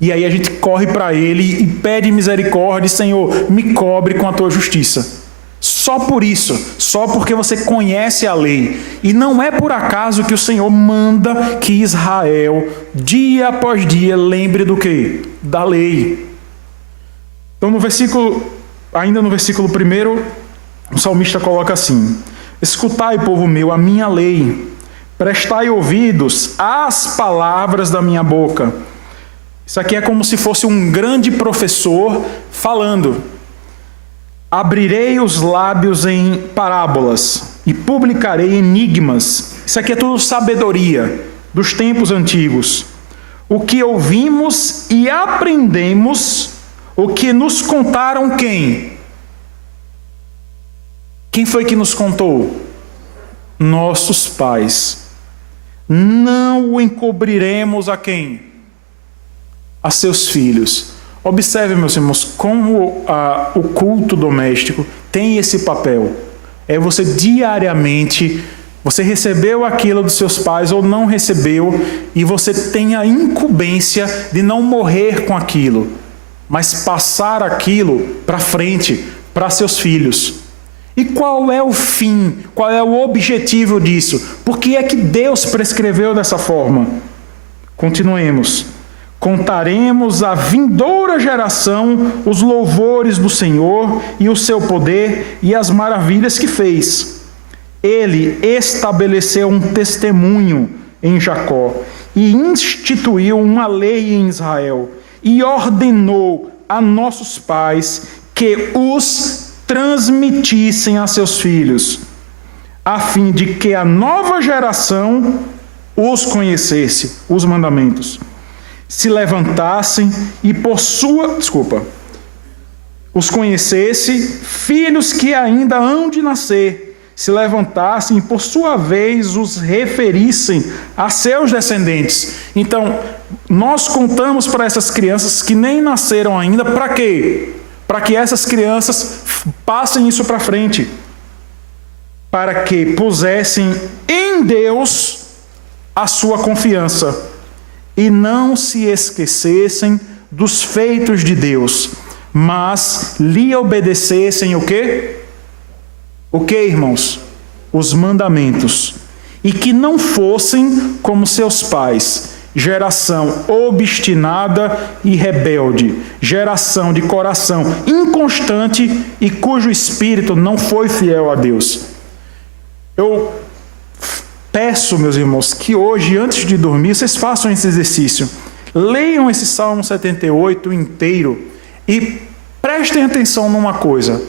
E aí a gente corre para ele e pede misericórdia, Senhor, me cobre com a tua justiça. Só por isso, só porque você conhece a lei. E não é por acaso que o Senhor manda que Israel, dia após dia, lembre do quê? Da lei. Então, ainda no versículo 1, o salmista coloca assim: escutai, povo meu, a minha lei, prestai ouvidos às palavras da minha boca. Isso aqui é como se fosse um grande professor falando. Abrirei os lábios em parábolas e publicarei enigmas. Isso aqui é tudo sabedoria dos tempos antigos. O que ouvimos e aprendemos, o que nos contaram quem? Quem foi que nos contou? Nossos pais. Não o encobriremos a quem? A seus filhos. Observe, meus irmãos, como o culto doméstico tem esse papel. É você diariamente, você recebeu aquilo dos seus pais ou não recebeu, e você tem a incumbência de não morrer com aquilo, mas passar aquilo para frente, para seus filhos. E qual é o fim, qual é o objetivo disso? Por que é que Deus prescreveu dessa forma? Continuemos. Contaremos à vindoura geração os louvores do Senhor e o seu poder e as maravilhas que fez. Ele estabeleceu um testemunho em Jacó e instituiu uma lei em Israel e ordenou a nossos pais que os transmitissem a seus filhos, a fim de que a nova geração os conhecesse, os mandamentos. Se levantassem e os conhecesse, filhos que ainda hão de nascer, se levantassem e por sua vez os referissem a seus descendentes. Então, nós contamos para essas crianças que nem nasceram ainda, para quê? Para que essas crianças passem isso para frente, para que pusessem em Deus a sua confiança e não se esquecessem dos feitos de Deus, mas lhe obedecessem o quê? O quê, irmãos? Os mandamentos. E que não fossem como seus pais, geração obstinada e rebelde, geração de coração inconstante e cujo espírito não foi fiel a Deus. Eu peço, meus irmãos, que hoje, antes de dormir, vocês façam esse exercício. Leiam esse Salmo 78 inteiro e prestem atenção numa coisa.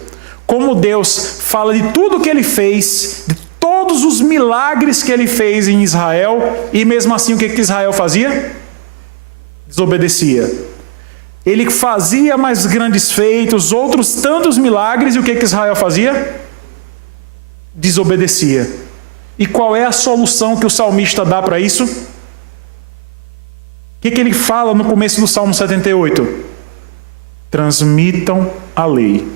Como Deus fala de tudo que Ele fez, de todos os milagres que Ele fez em Israel, e mesmo assim o que Israel fazia? Desobedecia. Ele fazia mais grandes feitos, outros tantos milagres, e o que Israel fazia? Desobedecia. E qual é a solução que o salmista dá para isso? O que ele fala no começo do Salmo 78? Transmitam a lei.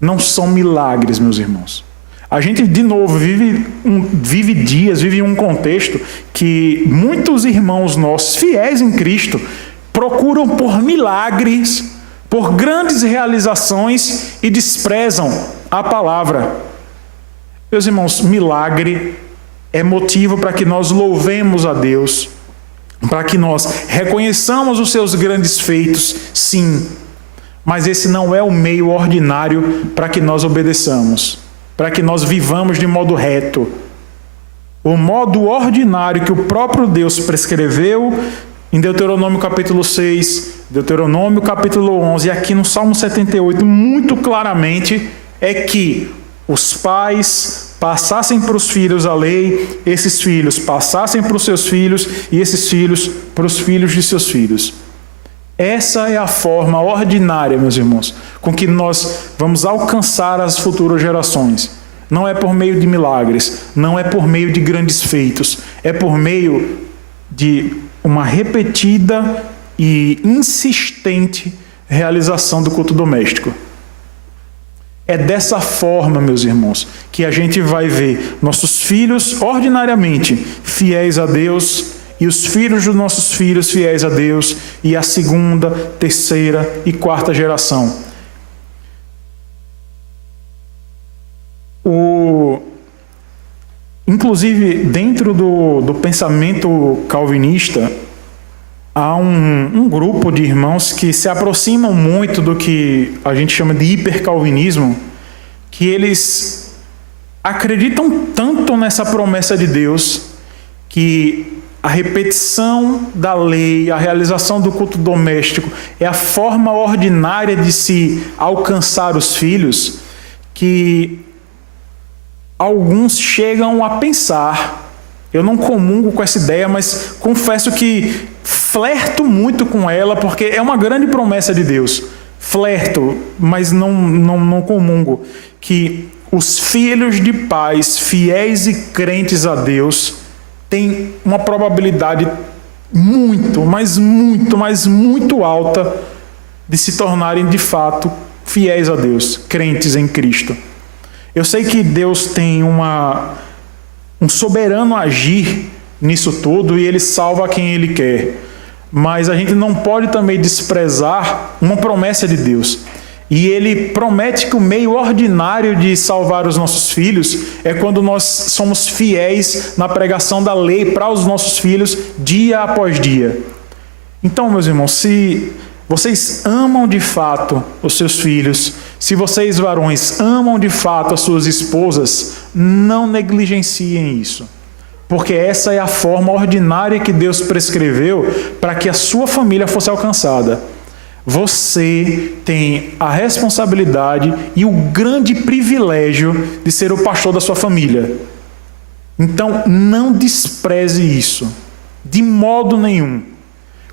Não são milagres, meus irmãos. A gente, de novo, vive um contexto que muitos irmãos nossos, fiéis em Cristo, procuram por milagres, por grandes realizações e desprezam a palavra. Meus irmãos, milagre é motivo para que nós louvemos a Deus, para que nós reconheçamos os seus grandes feitos, sim, mas esse não é o meio ordinário para que nós obedeçamos, para que nós vivamos de modo reto. O modo ordinário que o próprio Deus prescreveu em Deuteronômio capítulo 6, Deuteronômio capítulo 11, e aqui no Salmo 78, muito claramente, é que os pais passassem para os filhos a lei, esses filhos passassem para os seus filhos, e esses filhos para os filhos de seus filhos. Essa é a forma ordinária, meus irmãos, com que nós vamos alcançar as futuras gerações. Não é por meio de milagres, não é por meio de grandes feitos, é por meio de uma repetida e insistente realização do culto doméstico. É dessa forma, meus irmãos, que a gente vai ver nossos filhos ordinariamente fiéis a Deus e os filhos dos nossos filhos fiéis a Deus e a segunda, terceira e quarta geração. Inclusive, dentro do pensamento calvinista, há um grupo de irmãos que se aproximam muito do que a gente chama de hipercalvinismo, que eles acreditam tanto nessa promessa de Deus que a repetição da lei, a realização do culto doméstico é a forma ordinária de se alcançar os filhos, que alguns chegam a pensar, eu não comungo com essa ideia, mas confesso que flerto muito com ela, porque é uma grande promessa de Deus. Flerto, mas não comungo, que os filhos de pais fiéis e crentes a Deus têm uma probabilidade muito, mas muito alta de se tornarem de fato fiéis a Deus, crentes em Cristo. Eu sei que Deus tem um soberano agir nisso tudo e Ele salva quem Ele quer. Mas a gente não pode também desprezar uma promessa de Deus. E Ele promete que o meio ordinário de salvar os nossos filhos é quando nós somos fiéis na pregação da lei para os nossos filhos dia após dia. Então, meus irmãos, se vocês amam de fato os seus filhos, se vocês varões amam de fato as suas esposas, não negligenciem isso. Porque essa é a forma ordinária que Deus prescreveu para que a sua família fosse alcançada. Você tem a responsabilidade e o grande privilégio de ser o pastor da sua família. Então, não despreze isso, de modo nenhum.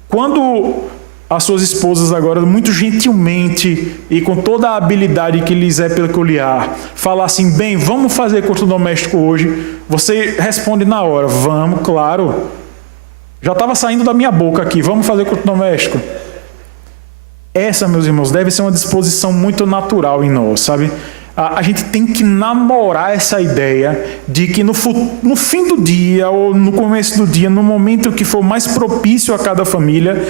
Quando as suas esposas agora, muito gentilmente e com toda a habilidade que lhes é peculiar, falar assim, bem, vamos fazer culto doméstico hoje, você responde na hora, vamos, claro. Já estava saindo da minha boca aqui, vamos fazer culto doméstico. Essa, meus irmãos, deve ser uma disposição muito natural em nós, sabe? A gente tem que namorar essa ideia de que no fim do dia ou no começo do dia, no momento que for mais propício a cada família,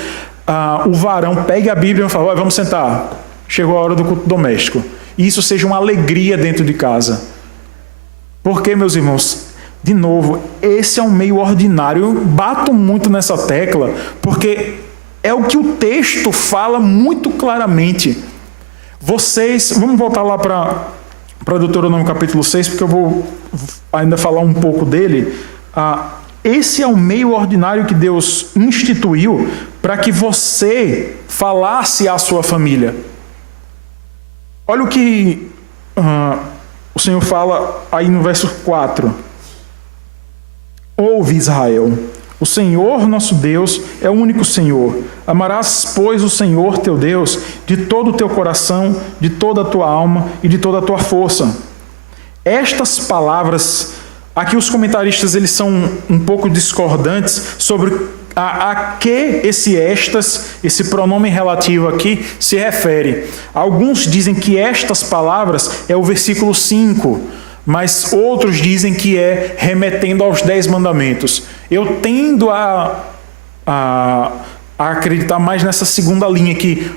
o varão pegue a Bíblia e fala, vamos sentar, chegou a hora do culto doméstico. E isso seja uma alegria dentro de casa. Porque, meus irmãos, de novo, esse é um meio ordinário. Eu bato muito nessa tecla, porque é o que o texto fala muito claramente. Vamos voltar lá para Deuteronômio capítulo 6, porque eu vou ainda falar um pouco dele. Esse é o meio ordinário que Deus instituiu para que você falasse à sua família. Olha o que o Senhor fala aí no verso 4. Ouve, Israel, o Senhor nosso Deus é o único Senhor. Amarás, pois, o Senhor teu Deus de todo o teu coração, de toda a tua alma e de toda a tua força. Estas palavras, aqui os comentaristas eles são um pouco discordantes sobre a que esse pronome relativo aqui se refere. Alguns dizem que estas palavras é o versículo 5, mas outros dizem que é remetendo aos 10 mandamentos. Eu tendo a acreditar mais nessa segunda linha que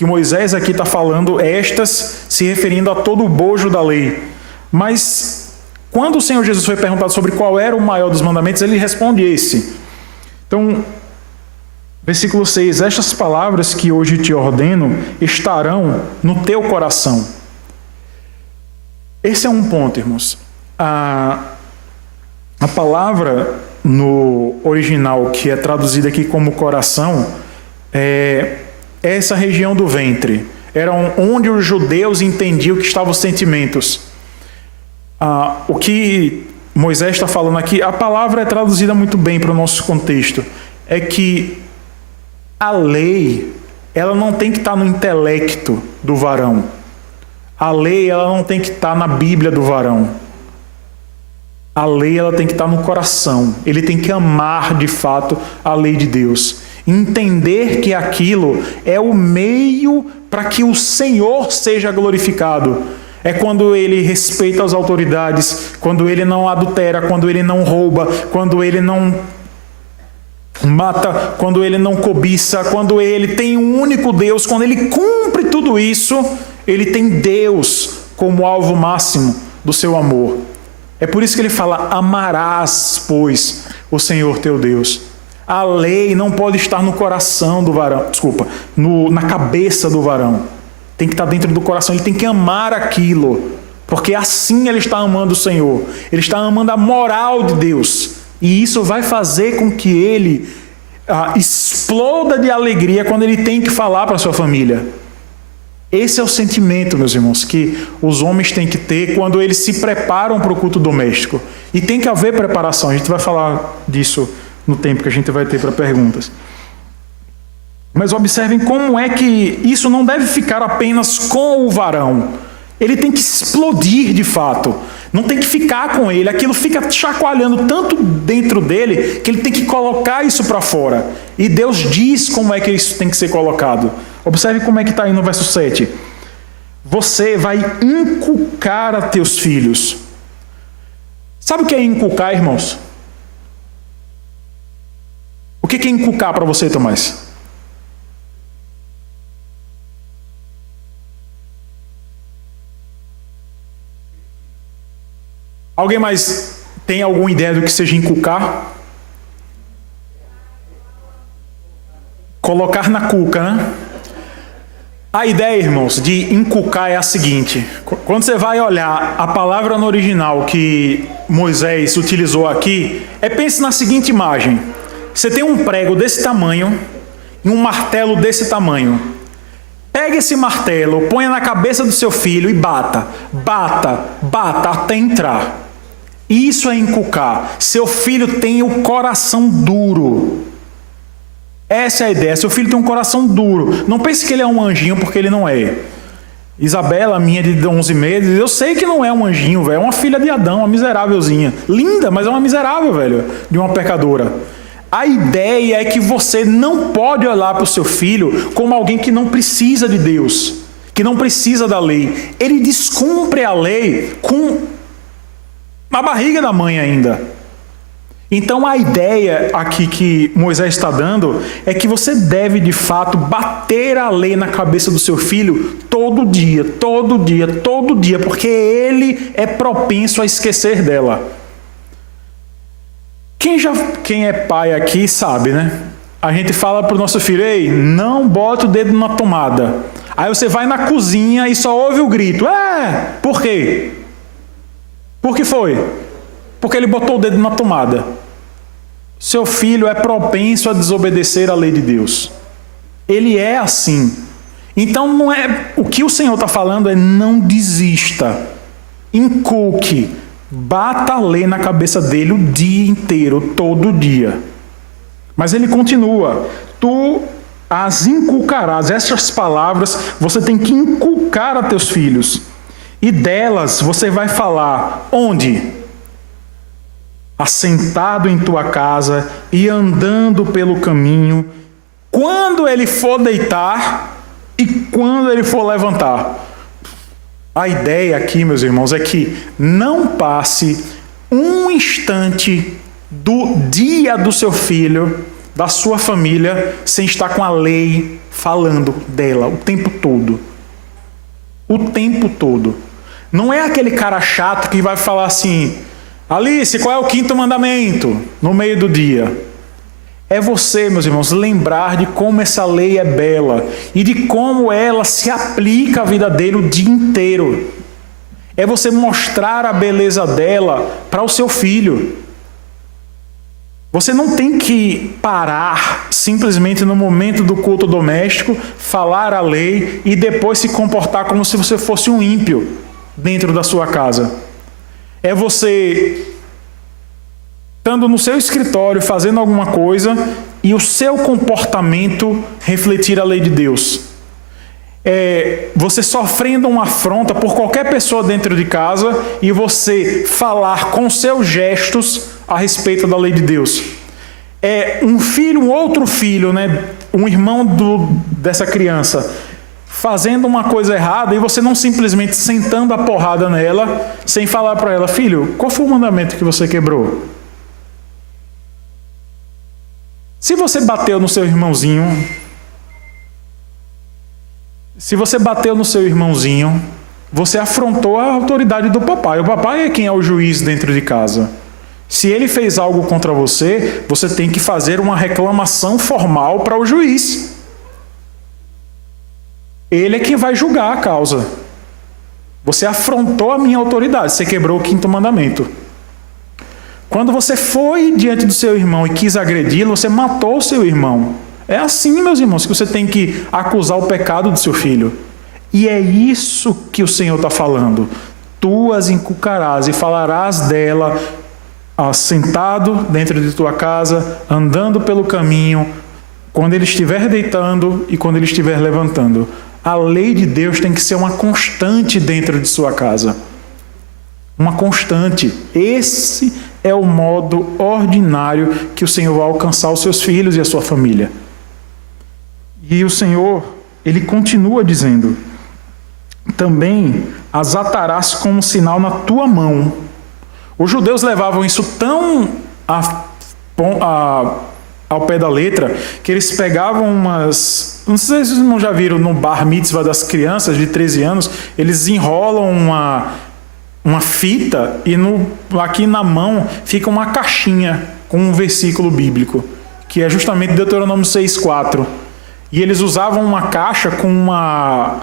Moisés aqui está falando, estas se referindo a todo o bojo da lei. Mas quando o Senhor Jesus foi perguntado sobre qual era o maior dos mandamentos, ele responde esse. Então, versículo 6, estas palavras que hoje te ordeno estarão no teu coração. Esse é um ponto, irmãos. A palavra no original, que é traduzida aqui como coração, é essa região do ventre. Era onde os judeus entendiam que estavam os sentimentos. O que Moisés está falando aqui, a palavra é traduzida muito bem para o nosso contexto. É que a lei, ela não tem que estar no intelecto do varão. A lei, ela não tem que estar na Bíblia do varão. A lei, ela tem que estar no coração. Ele tem que amar, de fato, a lei de Deus. Entender que aquilo é o meio para que o Senhor seja glorificado. É quando ele respeita as autoridades, quando ele não adultera, quando ele não rouba, quando ele não mata, quando ele não cobiça, quando ele tem um único Deus, quando ele cumpre tudo isso, ele tem Deus como alvo máximo do seu amor. É por isso que ele fala: amarás, pois, o Senhor teu Deus. A lei não pode estar no coração do varão, na cabeça do varão. Tem que estar dentro do coração, ele tem que amar aquilo, porque assim ele está amando o Senhor. Ele está amando a moral de Deus. E isso vai fazer com que ele exploda de alegria quando ele tem que falar para a sua família. Esse é o sentimento, meus irmãos, que os homens têm que ter quando eles se preparam para o culto doméstico. E tem que haver preparação. A gente vai falar disso no tempo que a gente vai ter para perguntas. Mas observem como é que isso não deve ficar apenas com o varão. Ele tem que explodir de fato. Não tem que ficar com ele. Aquilo fica chacoalhando tanto dentro dele que ele tem que colocar isso para fora. E Deus diz como é que isso tem que ser colocado. Observe como é que está aí no verso 7. Você vai inculcar a teus filhos. Sabe o que é inculcar, irmãos? O que é inculcar para você, Tomás? Alguém mais tem alguma ideia do que seja inculcar? Colocar na cuca, né? A ideia, irmãos, de inculcar é a seguinte: quando você vai olhar a palavra no original que Moisés utilizou aqui, pense na seguinte imagem. Você tem um prego desse tamanho e um martelo desse tamanho. Pega esse martelo, ponha na cabeça do seu filho e bata, bata, bata até entrar. Isso é inculcar. Seu filho tem o coração duro. Essa é a ideia. Seu filho tem um coração duro. Não pense que ele é um anjinho, porque ele não é. Isabela, minha de 11 meses, eu sei que não é um anjinho, velho. É uma filha de Adão, uma miserávelzinha. Linda, mas é uma miserável, velho. De uma pecadora. A ideia é que você não pode olhar para o seu filho como alguém que não precisa de Deus, que não precisa da lei. Ele descumpre a lei com na barriga da mãe ainda. Então a ideia aqui que Moisés está dando é que você deve de fato bater a lei na cabeça do seu filho todo dia, todo dia, todo dia, porque ele é propenso a esquecer dela. Quem é pai aqui sabe, né? A gente fala para o nosso filho: ei, não bota o dedo na tomada. Aí você vai na cozinha e só ouve o grito. Por quê? Por que foi? Porque ele botou o dedo na tomada. Seu filho é propenso a desobedecer a lei de Deus. Ele é assim. Então não é, o que o Senhor está falando é: não desista. Inculque. Bata a lei na cabeça dele o dia inteiro, todo dia. Mas ele continua: tu as inculcarás. Essas palavras você tem que inculcar a teus filhos. E delas você vai falar onde? Assentado em tua casa e andando pelo caminho, quando ele for deitar e quando ele for levantar. A ideia aqui, meus irmãos, é que não passe um instante do dia do seu filho, da sua família, sem estar com a lei falando dela o tempo todo. O tempo todo. Não é aquele cara chato que vai falar assim: Alice, qual é o 5º mandamento? No meio do dia. É você, meus irmãos, lembrar de como essa lei é bela e de como ela se aplica à vida dele o dia inteiro. É você mostrar a beleza dela para o seu filho. Você não tem que parar simplesmente no momento do culto doméstico, falar a lei e depois se comportar como se você fosse um ímpio dentro da sua casa. É você estando no seu escritório fazendo alguma coisa e o seu comportamento refletir a lei de Deus. você sofrendo uma afronta por qualquer pessoa dentro de casa e você falar com seus gestos a respeito da lei de Deus. Um filho, um outro filho, né, um irmão dessa criança, fazendo uma coisa errada e você não simplesmente sentando a porrada nela, sem falar para ela: filho, qual foi o mandamento que você quebrou? Se você bateu no seu irmãozinho, você afrontou a autoridade do papai. O papai é quem é o juiz dentro de casa. Se ele fez algo contra você, você tem que fazer uma reclamação formal para o juiz. Ele é quem vai julgar a causa. Você afrontou a minha autoridade, você quebrou o 5º mandamento. Quando você foi diante do seu irmão e quis agredi-lo, você matou o seu irmão. É assim, meus irmãos, que você tem que acusar o pecado do seu filho. E é isso que o Senhor está falando. Tu as inculcarás e falarás dela, sentado dentro de tua casa, andando pelo caminho, quando ele estiver deitando e quando ele estiver levantando. A lei de Deus tem que ser uma constante dentro de sua casa. Uma constante. Esse é o modo ordinário que o Senhor vai alcançar os seus filhos e a sua família. E o Senhor, ele continua dizendo: também as atarás como sinal na tua mão. Os judeus levavam isso tão ao pé da letra, que eles pegavam umas... Não sei se vocês não já viram no bar mitzvah das crianças de 13 anos, eles enrolam uma fita e aqui na mão fica uma caixinha com um versículo bíblico, que é justamente Deuteronômio 6,4. E eles usavam uma caixa com uma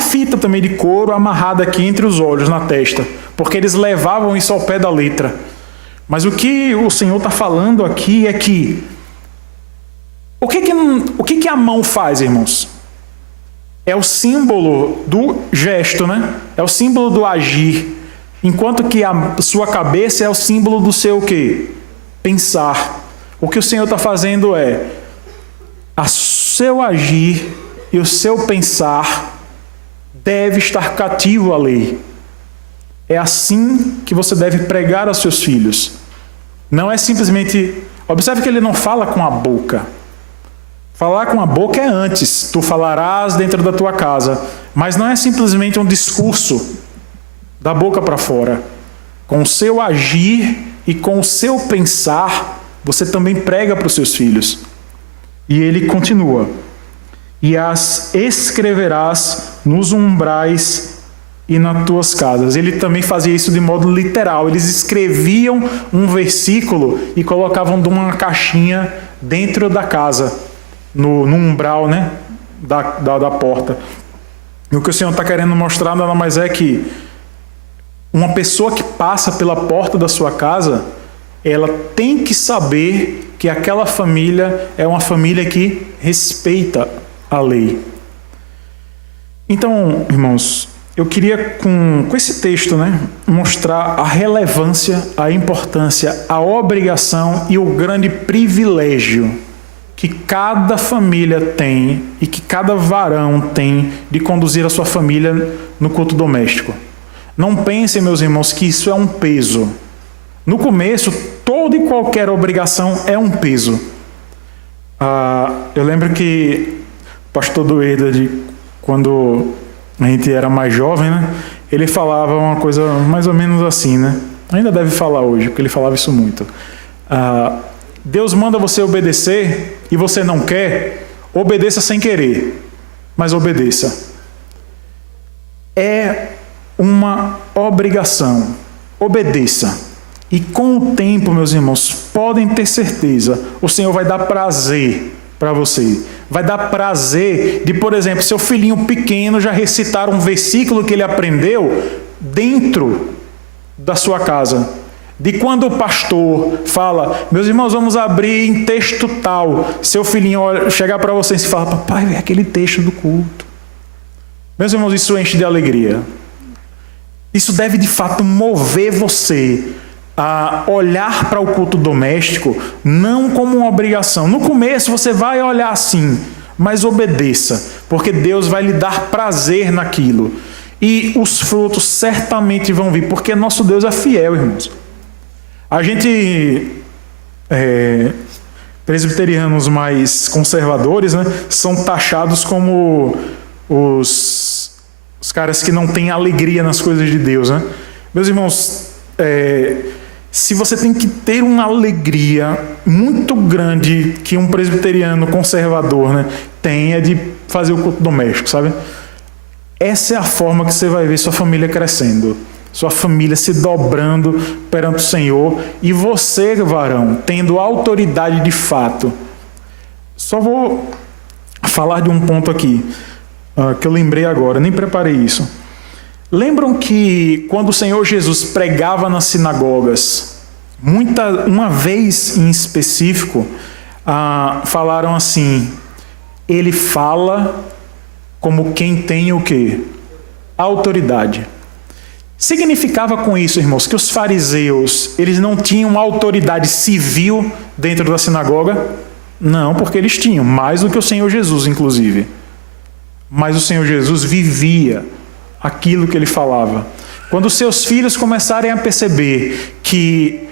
fita também de couro amarrada aqui entre os olhos, na testa, porque eles levavam isso ao pé da letra. Mas o que o Senhor está falando aqui é que o que a mão faz, irmãos? É o símbolo do gesto, né? É o símbolo do agir. Enquanto que a sua cabeça é o símbolo do seu o quê? Pensar. O que o Senhor está fazendo é o seu agir e o seu pensar deve estar cativo à lei. É assim que você deve pregar aos seus filhos. Não é simplesmente... Observe que ele não fala com a boca. Falar com a boca é antes. Tu falarás dentro da tua casa. Mas não é simplesmente um discurso da boca para fora. Com o seu agir e com o seu pensar, você também prega para os seus filhos. E ele continua: e as escreverás nos umbrais e nas tuas casas. Ele também fazia isso de modo literal. Eles escreviam um versículo e colocavam de uma caixinha dentro da casa, no umbral, né, da porta. E o que o Senhor está querendo mostrar nada mais é que uma pessoa que passa pela porta da sua casa, ela tem que saber que aquela família é uma família que respeita a lei. Então, irmãos, eu queria com esse texto, né, mostrar a relevância, a importância, a obrigação e o grande privilégio que cada família tem e que cada varão tem de conduzir a sua família no culto doméstico. Não pensem, meus irmãos, que isso é um peso. No começo, toda e qualquer obrigação é um peso. Eu lembro que o pastor Doeda, quando a gente era mais jovem, né, ele falava uma coisa mais ou menos assim, né? Ainda deve falar hoje, porque ele falava isso muito. Deus manda você obedecer e você não quer, obedeça sem querer, mas obedeça. É uma obrigação. Obedeça. E com o tempo, meus irmãos, podem ter certeza, o Senhor vai dar prazer para você. Vai dar prazer de, por exemplo, seu filhinho pequeno já recitar um versículo que ele aprendeu dentro da sua casa. De quando o pastor fala: meus irmãos, vamos abrir em texto tal. Seu filhinho chegar para você e falar: papai, é aquele texto do culto. Meus irmãos, isso enche de alegria. Isso deve de fato mover você a olhar para o culto doméstico não como uma obrigação. No começo você vai olhar assim: mas obedeça, porque Deus vai lhe dar prazer naquilo. E os frutos certamente vão vir, porque nosso Deus é fiel, irmãos. A gente, presbiterianos mais conservadores, né, são taxados como os caras que não têm alegria nas coisas de Deus, né? Meus irmãos, se você tem que ter uma alegria muito grande que um presbiteriano conservador, né, tem, é de fazer o culto doméstico, sabe? Essa é a forma que você vai ver sua família crescendo, sua família se dobrando perante o Senhor, e você, varão, tendo autoridade de fato. Só vou falar de um ponto aqui, que eu lembrei agora, nem preparei isso. Lembram que quando o Senhor Jesus pregava nas sinagogas, uma vez em específico, falaram assim: ele fala como quem tem o quê? Autoridade. Significava com isso, irmãos, que os fariseus, eles não tinham autoridade civil dentro da sinagoga? Não, porque eles tinham, mais do que o Senhor Jesus, inclusive. Mas o Senhor Jesus vivia aquilo que ele falava. Quando seus filhos começarem a perceber que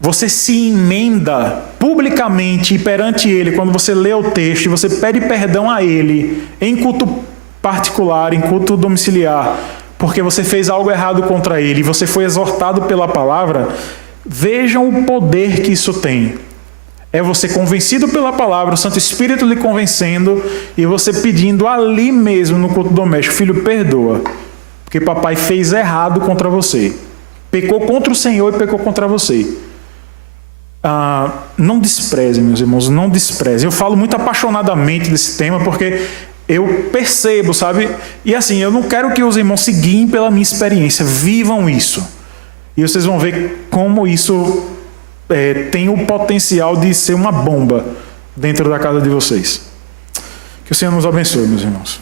você se emenda publicamente perante ele, quando você lê o texto e você pede perdão a ele, em culto particular, em culto domiciliar, porque você fez algo errado contra ele e você foi exortado pela palavra, vejam o poder que isso tem. É você convencido pela palavra, o Santo Espírito lhe convencendo, e você pedindo ali mesmo no culto doméstico: filho, perdoa, porque papai fez errado contra você. Pecou contra o Senhor e pecou contra você. Não despreze, meus irmãos, não despreze. Eu falo muito apaixonadamente desse tema, porque eu percebo, sabe? E assim, eu não quero que os irmãos se guiem pela minha experiência, vivam isso. E vocês vão ver como isso tem o potencial de ser uma bomba dentro da casa de vocês. Que o Senhor nos abençoe, meus irmãos.